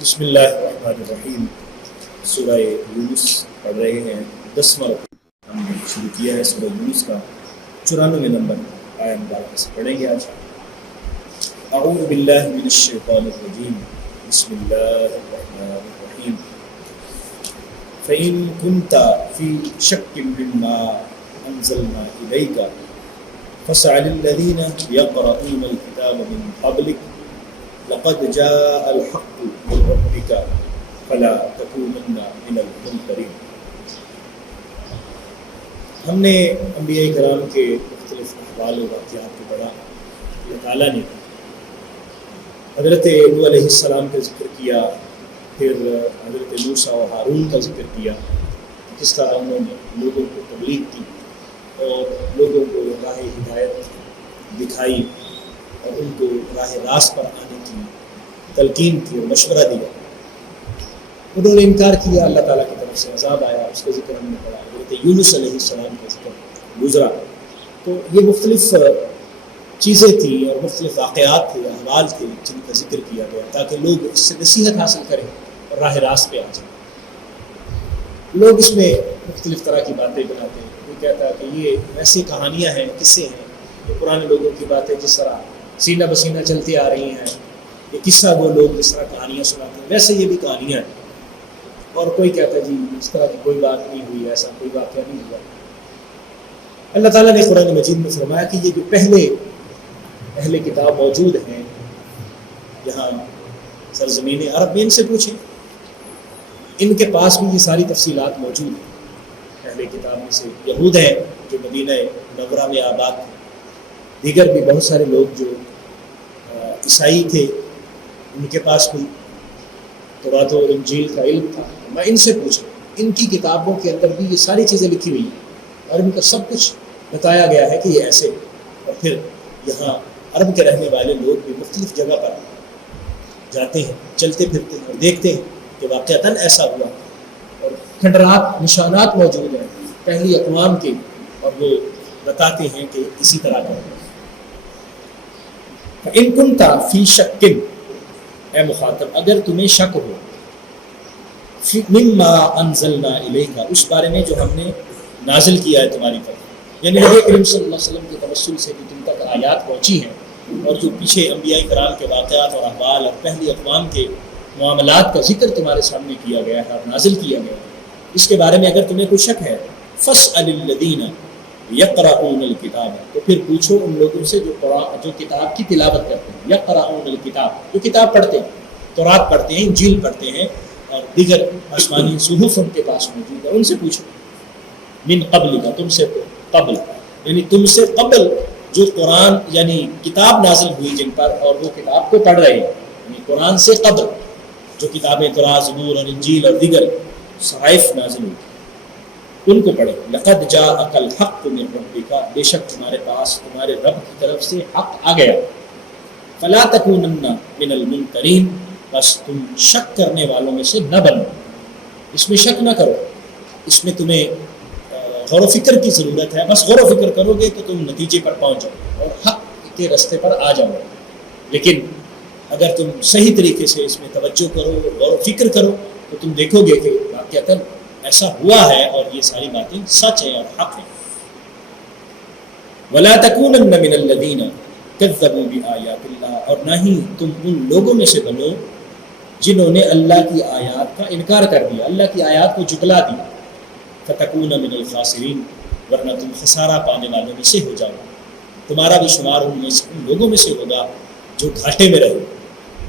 بسم اللہ الرحمن الرحیم۔ سورہ یونس پڑھ رہے ہیں 10واں رکوع ہم نے شروع کیا ہے سورہ یونس کا 94 نمبر آیت مبارکہ سے پڑھیں گے آج۔ اعوذ باللہ من الشیطان الرجیم، بسم اللہ الرحمن الرحیم۔ فَإِن كُنْتَ فِي شَكٍّ مِّمَّا أَنزَلْنَا إِلَيْكَ فَاسْأَلِ الَّذِينَ يَقْرَؤُونَ الْكِتَابَ مِن قَبْلِكَ لقد جاء الحق من ربك فلا تكونن من الممترين۔ ہم نے انبیاء کرام کے مختلف احوال و واقعات کو پڑھا۔ اللہ تعالیٰ نے حضرت نوح علیہ السلام کا ذکر کیا، پھر حضرت موسیٰ و ہارون کا ذکر کیا، کس طرح انہوں نے لوگوں کو تبلیغ کی اور لوگوں کو راہ ہدایت دکھائی اور ان کو راہ راست پر آنے کی تلقین کی اور مشورہ دیا۔ انہوں نے انکار کیا، اللہ تعالیٰ کی طرف سے عذاب آیا، اس کا ذکر ہم نے پڑھا۔ حضرت یونس علیہ السلام کا ذکر گزرا۔ تو یہ مختلف چیزیں تھیں اور مختلف واقعات تھے، احوال تھے جن کا ذکر کیا گیا تاکہ لوگ اس سے نصیحت حاصل کریں اور راہ راست پہ آ جائیں۔ لوگ اس میں مختلف طرح کی باتیں بناتے ہیں۔ کوئی کہتا ہے کہ یہ ایسی کہانیاں ہیں، قصے ہیں، یہ پرانے لوگوں کی باتیں جس طرح سینہ بسینہ چلتی آ رہی ہیں، یہ قصہ وہ لوگ جس طرح کہانیاں سناتے ہیں ویسے یہ بھی کہانیاں ہیں۔ اور کوئی کہتا ہے جی اس طرح کی کوئی بات نہیں ہوئی، ایسا کوئی واقعہ نہیں ہوا۔ اللہ تعالیٰ نے قرآن مجید میں فرمایا کہ یہ جو پہلے اہل کتاب موجود ہیں یہاں سرزمین عرب میں، ان سے پوچھیں، ان کے پاس بھی یہ ساری تفصیلات موجود ہیں۔ اہل کتاب میں سے یہود ہیں جو مدینہ منورہ میں آباد تھے، دیگر بھی بہت سارے لوگ جو عیسائی تھے ان کے پاس بھی تورات اور انجیل کا علم تھا۔ میں ان سے پوچھوں، ان کی کتابوں کے اندر بھی یہ ساری چیزیں لکھی ہوئی ہیں اور ان کا سب کچھ بتایا گیا ہے کہ یہ ایسے۔ اور پھر یہاں عرب کے رہنے والے لوگ بھی مختلف جگہ پر جاتے ہیں، چلتے پھرتے ہیں اور دیکھتے ہیں کہ واقعتاً ایسا ہوا، اور کھنڈرات نشانات موجود ہیں پہلی اقوام کے، اور وہ بتاتے ہیں کہ اسی طرح کا۔ ان کنت فی شک، اے مخاطب اگر تمہیں شک ہو، مما انزلنا الیک، اس بارے میں جو ہم نے نازل کیا ہے تمہاری طرف، یعنی نبی کریم صلی اللہ علیہ وسلم کے توسل سے جو تم تک آیات پہنچی ہیں اور جو پیچھے انبیاء کرام کے واقعات اور احوال اور پہلی اقوام کے معاملات کا ذکر تمہارے سامنے کیا گیا ہے اور نازل کیا گیا ہے، اس کے بارے میں اگر تمہیں کوئی شک ہے، فاسأل الذین یقرؤون الکتاب، تو پھر پوچھو ان لوگوں سے جو کتاب کی تلاوت کرتے ہیں، یقرؤون الکتاب، جو کتاب پڑھتے ہیں، تورات پڑھتے ہیں، انجیل پڑھتے ہیں اور دیگر آسمانی صحف ان کے پاس موجود ہے، ان سے پوچھو۔ من قبل کا، تم سے قبل، یعنی تم سے قبل جو قرآن یعنی کتاب نازل ہوئی جن پر اور وہ کتاب کو پڑھ رہے ہیں، یعنی قرآن سے قبل جو کتابیں تورات، زبور اور انجیل اور دیگر صحائف نازل ہوئی ان کو پڑھیں۔ لقد جاءک الحق من ربک، بے شک تمہارے پاس تمہارے رب کی طرف سے حق آ گیا۔ فلا تکونن من الممترین، بس تم شک کرنے والوں میں سے نہ بنو، اس میں شک نہ کرو، اس میں تمہیں غور و فکر کی ضرورت ہے، بس غور و فکر کرو گے تو تم نتیجے پر پہنچ جاؤ اور حق کے رستے پر آ جاؤ۔ لیکن اگر تم صحیح طریقے سے اس میں توجہ کرو، غور و فکر کرو، تو تم دیکھو گے کہ واقعتاً ایسا ہوا ہے اور یہ ساری باتیں سچ ہیں اور حق ہیں۔ وَلَا تَكُونَنَّ مِنَ الَّذِينَ كَذَّبُوا بِآيَاتِ اللَّهِ، اور نہ ہی تم ان لوگوں میں سے بنو جنہوں نے اللہ کی آیات کا انکار کر دیا، اللہ کی آیات کو جھٹلا دیا۔ فَتَكُونَ مِنَ الْخَاسِرِينَ، ورنہ تم خسارہ پانے والوں میں سے ہو جاؤ، تمہارا بھی شمار ان لوگوں میں سے ہوگا جو گھاٹے میں رہے،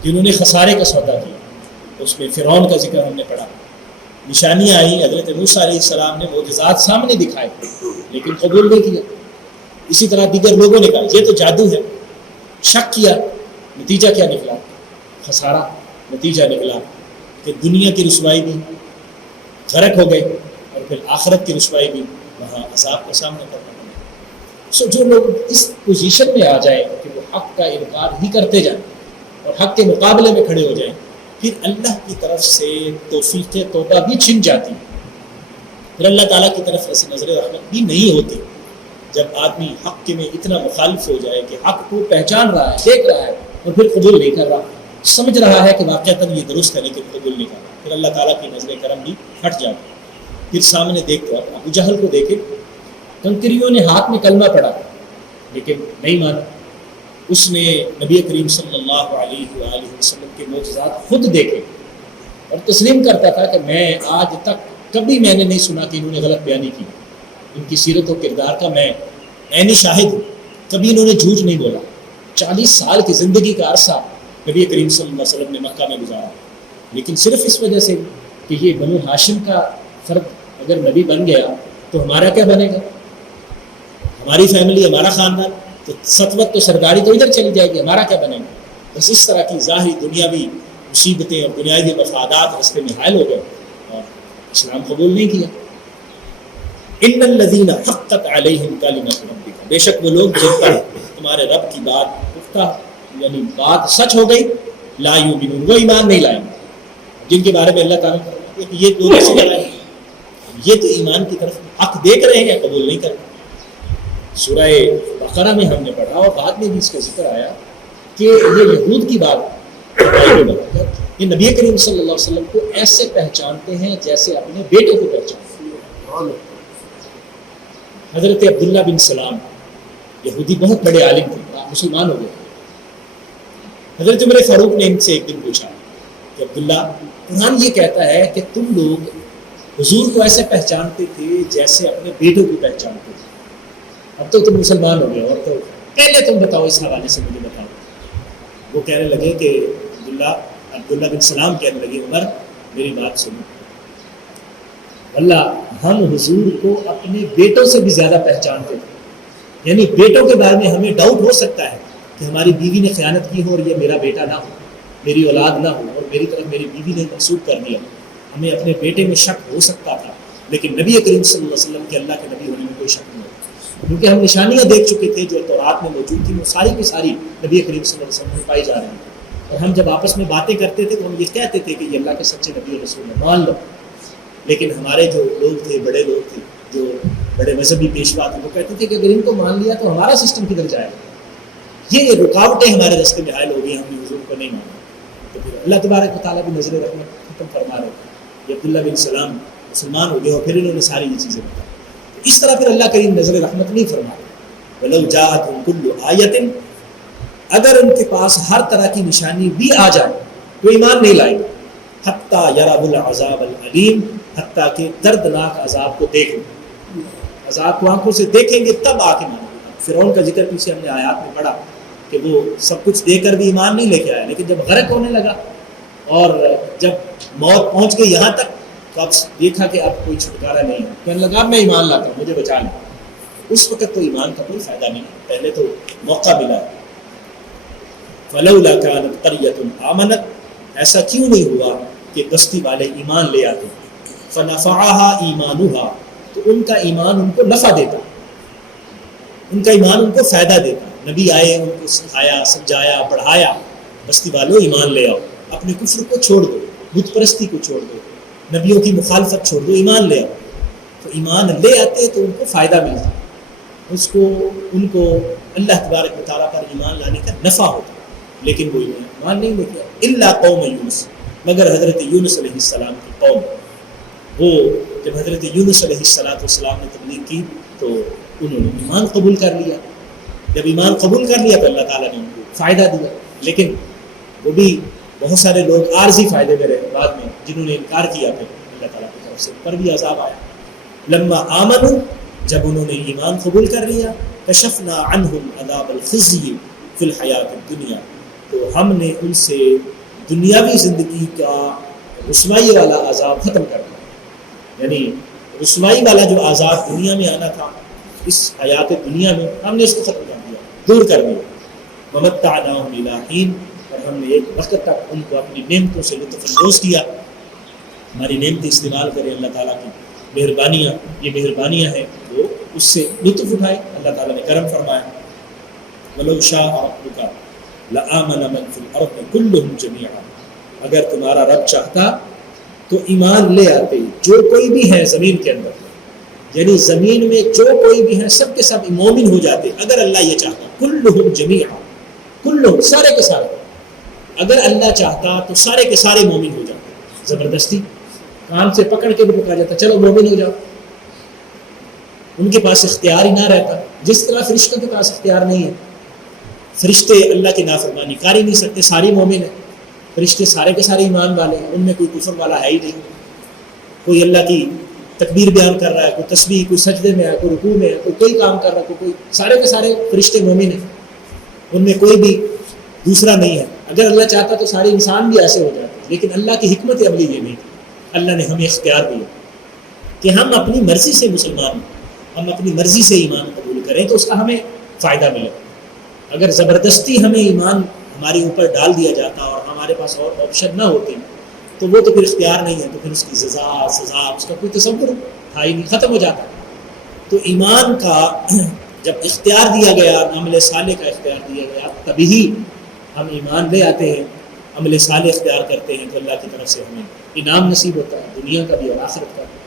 جنہوں نے خسارے کا سودا کیا۔ اس میں فرعون کا ذکر ہم نے پڑھا، نشانیاں آئیں، حضرت موسیٰ علیہ السلام نے معجزات سامنے دکھائے لیکن قبول نہیں کیا۔ اسی طرح دیگر لوگوں نے کہا یہ تو جادو ہے، شک کیا، نتیجہ کیا نکلا؟ خسارہ۔ نتیجہ نکلا کہ دنیا کی رسوائی بھی، غرق ہو گئے، اور پھر آخرت کی رسوائی بھی، وہاں عذاب کا سامنا کرنا پڑا۔ جو لوگ اس پوزیشن میں آ جائیں کہ وہ حق کا انکار ہی کرتے جائیں اور حق کے مقابلے میں کھڑے ہو جائیں، پھر اللہ کی طرف سے توفیق توبہ بھی چھن جاتی ہے، پھر اللہ تعالیٰ کی طرف سے نظر رحمت بھی نہیں ہوتی۔ جب آدمی حق کے میں اتنا مخالف ہو جائے کہ حق کو پہچان رہا ہے، دیکھ رہا ہے اور پھر قبول نہیں کر رہا، سمجھ رہا ہے کہ واقعتاً یہ درست ہے لیکن قبول نہیں کرتا، پھر اللہ تعالیٰ کی نظر کرم بھی ہٹ جاتی ہے۔ پھر سامنے دیکھتے آپ ابو جہل کو دیکھے، کنکریوں نے ہاتھ میں کلمہ پڑھا لیکن نہیں مانا۔ اس نے نبی کریم صلی اللہ علیہ وآلہ وسلم کے معجزات خود دیکھے اور تسلیم کرتا تھا کہ میں آج تک کبھی میں نے نہیں سنا کہ انہوں نے غلط بیانی کی، ان کی سیرت و کردار کا میں عینی شاہد ہوں، کبھی انہوں نے جھوٹ نہیں بولا۔ 40 سال کی زندگی کا عرصہ نبی کریم صلی اللہ علیہ وسلم نے مکہ میں گزارا، لیکن صرف اس وجہ سے کہ یہ بنو ہاشم کا فرد اگر نبی بن گیا تو ہمارا کیا بنے گا، ہماری فیملی، ہمارا خاندان، تو سطوت تو سرداری تو ادھر چلی جائے گی، ہمارا کیا بنے گا۔ بس اس طرح کی ظاہری دنیاوی مصیبتیں اور دنیاوی مفادات راستے میں حائل ہو گئے اور اسلام قبول نہیں کیا۔ ان الذین حقت علیہم کلمۃ ربک، بے شک وہ لوگ جن پر تمہارے رب کی بات پختہ یعنی بات سچ ہو گئی، لا یؤمنون، وہ ایمان نہیں لائیں گے، جن کے بارے میں اللہ تعالیٰ نے یہ دو ایسے لگائے، یہ تو ایمان کی طرف حق دیکھ رہے ہیں، قبول نہیں کرتے۔ سورہ بقرہ میں ہم نے پڑھا اور بعد میں بھی اس کا ذکر آیا کہ یہ یہود کی بات یہ نبی کریم صلی اللہ علیہ وسلم کو ایسے پہچانتے ہیں جیسے اپنے بیٹے کو پہچانتے ہیں۔ حضرت عبداللہ بن سلام یہودی بہت بڑے عالم تھے، مسلمان ہو گئے۔ حضرت عمر فاروق نے ان سے ایک دن پوچھا کہ عبداللہ، قرآن یہ کہتا ہے کہ تم لوگ حضور کو ایسے پہچانتے تھے جیسے اپنے بیٹوں کو پہچانتے تھے، اب تو تم مسلمان ہو گئے اور تو پہلے تم بتاؤ، اس حوالے سے مجھے بتاؤ۔ وہ کہنے لگے کہ عبداللہ بن سلام کہنے لگے، عمر میری بات سنو، اللہ ہم حضور کو اپنے بیٹوں سے بھی زیادہ پہچانتے تھے، یعنی بیٹوں کے بارے میں ہمیں ڈاؤٹ ہو سکتا ہے کہ ہماری بیوی نے خیانت کی ہو اور یہ میرا بیٹا نہ ہو، میری اولاد نہ ہو اور میری طرف میری بیوی نے منسوخ کر دیا، ہمیں اپنے بیٹے میں شک ہو سکتا تھا، لیکن نبی کریم صلی اللہ علیہ وسلم کے اللہ کے نبی ہونے میں کوئی شک نہیں ہوتا، کیونکہ ہم نشانیاں دیکھ چکے تھے جو تورات میں موجود تھیں، وہ ساری کی ساری نبی کریم صلی اللہ علیہ وسلم میں پائی جا رہی ہیں، اور ہم جب آپس میں باتیں کرتے تھے تو ہم یہ کہتے تھے کہ یہ اللہ کے سچے نبی اور رسول ہیں، مان لو۔ لیکن ہمارے جو لوگ تھے، بڑے لوگ تھے، جو بڑے مذہبی پیشوا تھے، وہ کہتے تھے کہ اگر ان کو مان لیا تو ہمارا سسٹم کدھر جائے گا، یہ رکاوٹیں ہمارے راستے میں حائل ہو گئی، ہم نے حضور کو نہیں مانا۔ تو پھر اللہ تبارک و تعالیٰ بھی نظر رحمت ختم فرما رہے تھے، یہ عبداللہ بن سلام مسلمان ہو گئے اور پھر انہوں نے ساری یہ چیزیں بتائی۔ اس طرح پھر اللہ کریم نظر رحمت نہیں فرما رہے، وَلَوْ جَاءَتْهُمْ كُلُّ آیَةٍ، اگر ان کے پاس ہر طرح کی نشانی بھی آ جائے تو ایمان نہیں لائیں گے، حتیٰ یروا العذاب العلیم، حتیٰ کہ دردناک عذاب کو دیکھیں، عذاب کو آنکھوں سے دیکھیں گے تب آ کے مانیں گے۔ فرعون کا ذکر پیچھے ہم نے آیات میں پڑھا کہ وہ سب کچھ دے کر بھی ایمان نہیں لے کے آیا، لیکن جب غرق ہونے لگا اور جب موت پہنچ گئی یہاں تک تو اب دیکھا کہ اب کوئی چھٹکارا نہیں ہے، کہنے لگا میں ایمان لاتا ہوں، مجھے بچا لیں۔ اس وقت تو ایمان کا کوئی فائدہ نہیں، پہلے تو موقع ملا۔ فلولا كانت قرية آمنت، ایسا کیوں نہیں ہوا کہ بستی والے ایمان لے آتے، فنفعها ایمانها، تو ان کا ایمان ان کو نفع دیتا، ان کا ایمان ان کو فائدہ دیتا، نبی آئے ان کو سکھایا، سمجھایا، پڑھایا، بستی والوں ایمان لے آؤ، اپنے کفر کو چھوڑ دو، بت پرستی کو چھوڑ دو، نبیوں کی مخالفت چھوڑ دو، ایمان لے آؤ۔ تو ایمان لے آتے تو ان کو فائدہ ملتا، ان کو اللہ تبارک و تعالیٰ پر ایمان لانے کا نفع ہوتا، لیکن وہ ایمان نہیں لے گیا۔ الا قوم یونس، مگر حضرت یونس علیہ السلام کی قوم، وہ جب حضرت یونس علیہ السلام نے تبلیغ کی تو انہوں نے ایمان قبول کر لیا، جب ایمان قبول کر لیا تو اللہ تعالیٰ نے ان کو فائدہ دیا، لیکن وہ بھی بہت سارے لوگ عارضی فائدے میں رہے، بعد میں جنہوں نے انکار کیا پھر اللہ تعالیٰ کی طرف سے پر بھی عذاب آیا۔ لما آمنوا، جب انہوں نے ایمان قبول کر لیا، کشفنا عنہم عذاب الخزی فی الحیات الدنیا، تو ہم نے ان سے دنیاوی زندگی کا رسوائی والا عذاب ختم کر دیا، یعنی رسوائی والا جو عذاب دنیا میں آنا تھا اس حیات دنیا میں ہم نے اس کو ختم کر دیا، دور کر دیا۔ ومتعناہم الی حین، اور ہم نے ایک وقت تک ان کو اپنی نعمتوں سے لطف اندوز کیا، ہماری نعمتیں استعمال کریں، اللہ تعالیٰ کی مہربانیاں، یہ مہربانیاں ہیں، وہ اس سے لطف اٹھائے، اللہ تعالیٰ نے کرم فرمایا۔ وَلَوْ شَاءَ رَبُّكَ لَآمَنَ مَنْ فِي الْأَرْضِ كُلُّهُمْ جَمِيعًا، اگر تمہارا رب چاہتا تو ایمان لے آتے جو کوئی بھی ہے زمین کے اندر، یعنی زمین میں جو کوئی بھی ہے سب کے سب مومن ہو جاتے، اگر اللہ یہ چاہتا، کلہم جمیعا، کلہم سارے کے سارے، اگر اللہ چاہتا تو سارے کے سارے مومن ہو جاتے، زبردستی کان سے پکڑ کے بھی کہا جاتا چلو مومن ہو جاؤ، ان کے پاس اختیار ہی نہ رہتا، جس طرح فرشتوں کے پاس اختیار نہیں ہے۔ فرشتے اللہ کی نافرمانی کر ہی نہیں سکتے، ساری مومن ہیں، فرشتے سارے کے سارے ایمان والے ہیں، ان میں کوئی کفر والا ہے ہی نہیں، کوئی اللہ کی تکبیر بیان کر رہا ہے، کوئی تسبیح، کوئی سجدے میں ہے، کوئی رکوع میں ہے، کوئی کام کر رہا ہے، کوئی سارے کے سارے فرشتے مومن ہیں، ان میں کوئی بھی دوسرا نہیں ہے۔ اگر اللہ چاہتا تو سارے انسان بھی ایسے ہو جاتے، لیکن اللہ کی حکمت عملی یہ نہیں تھی۔ اللہ نے ہمیں اختیار دیا کہ ہم اپنی مرضی سے مسلمان ہوں، ہم اپنی مرضی سے ایمان قبول کریں تو اس کا ہمیں فائدہ ملے۔ اگر زبردستی ہمیں ایمان ہمارے اوپر ڈال دیا جاتا اور ہمارے پاس اور آپشن نہ ہوتے تو وہ تو پھر اختیار نہیں ہے، تو پھر اس کی سزا اس کا کوئی تصور تھا ہی نہیں، ختم ہو جاتا۔ تو ایمان کا جب اختیار دیا گیا، عمل صالح کا اختیار دیا گیا، تبھی ہم ایمان لے آتے ہیں، عمل صالح اختیار کرتے ہیں تو اللہ کی طرف سے ہمیں انعام نصیب ہوتا ہے، دنیا کا بھی اور آخرت کا بھی۔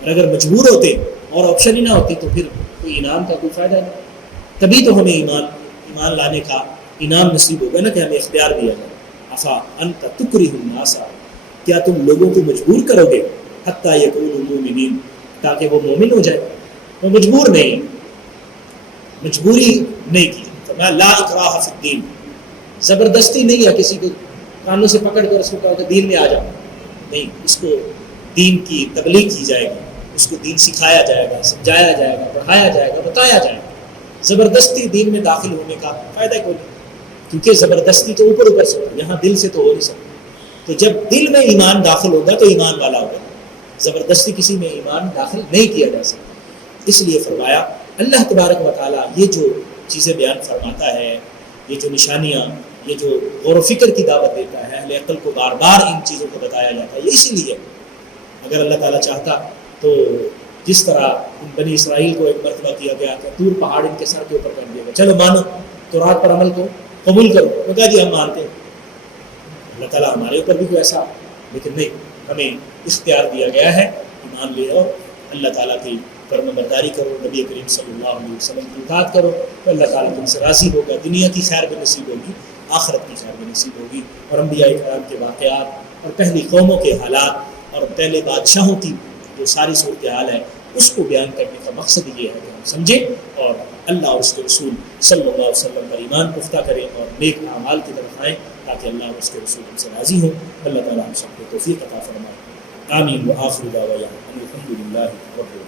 اور اگر مجبور ہوتے اور آپشن ہی نہ ہوتے تو پھر کوئی انعام کا کوئی فائدہ نہیں۔ تبھی تو ہمیں ایمان لانے کا انعام نصیب ہوگا نا، کہ ہمیں اختیار دیا جائے۔ افا انت تکرہ الناس، کیا تم لوگوں کو مجبور کرو گے، حتی یکونوا مؤمنین، تاکہ وہ مومن ہو جائے۔ وہ مجبور نہیں، مجبوری نہیں کی، فرمایا لا اکراہ فی الدین، زبردستی نہیں ہے کسی کو کانوں سے پکڑ کر اس کو کہا کہ دین میں آ جاؤ، نہیں، اس کو دین کی تبلیغ کی جائے گی، اس کو دین سکھایا جائے گا، سمجھایا جائے گا، پڑھایا جائے گا، بتایا جائے گا۔ زبردستی دین میں داخل ہونے کا فائدہ کوئی نہیں، کیونکہ زبردستی تو اوپر سے ہوگی، یہاں دل سے تو ہو نہیں سکتی۔ تو جب دل میں ایمان داخل ہوگا تو ایمان والا ہوگا، زبردستی کسی میں ایمان داخل نہیں کیا جا سکتا۔ اس لیے فرمایا اللہ تبارک و تعالیٰ یہ جو چیزیں بیان فرماتا ہے، یہ جو نشانیاں، یہ جو غور و فکر کی دعوت دیتا ہے، اہل عقل کو بار بار ان چیزوں کو بتایا جاتا ہے، یہ اسی لیے اگر اللہ تعالیٰ چاہتا تو جس طرح ان بنی اسرائیل کو ایک مرتبہ کیا گیا کہ طور پہاڑ ان کے سر کے اوپر کر دیا گیا، چلو مانو تو رات پر عمل کو قبول کرو، وہ کہا جی ہم مانتے ہیں۔ اللہ تعالیٰ ہمارے اوپر بھی کوئی ایسا، لیکن نہیں، ہمیں اختیار دیا گیا ہے ایمان لے آؤ، اللہ تعالیٰ کی فرما برداری کرو، نبی کریم صلی اللہ علیہ وسلم کی اطاعت کرو تو اللہ تعالیٰ تم سے راضی ہوگا، دنیا کی خیر بھی نصیب ہوگی، آخرت کی خیر بھی نصیب ہوگی۔ اور انبیاء کرام کے واقعات اور پہلی قوموں کے حالات اور پہلے بادشاہوں کی جو ساری صورتحال ہے اس کو بیان کرنے کا مقصد یہ ہے کہ ہم سمجھیں اور اللہ اور اس کے رسول صلی اللہ علیہ وسلم پر ایمان پختہ کریں اور نیک اعمال کی طرف آئیں تاکہ اللہ اور اس کے رسول ہم سے راضی ہوں۔ اللہ تعالیٰ ہم سب کو توفیق عطا فرمائے۔ آمین۔ وآخر دعوانا الحمد للہ رب العالمین۔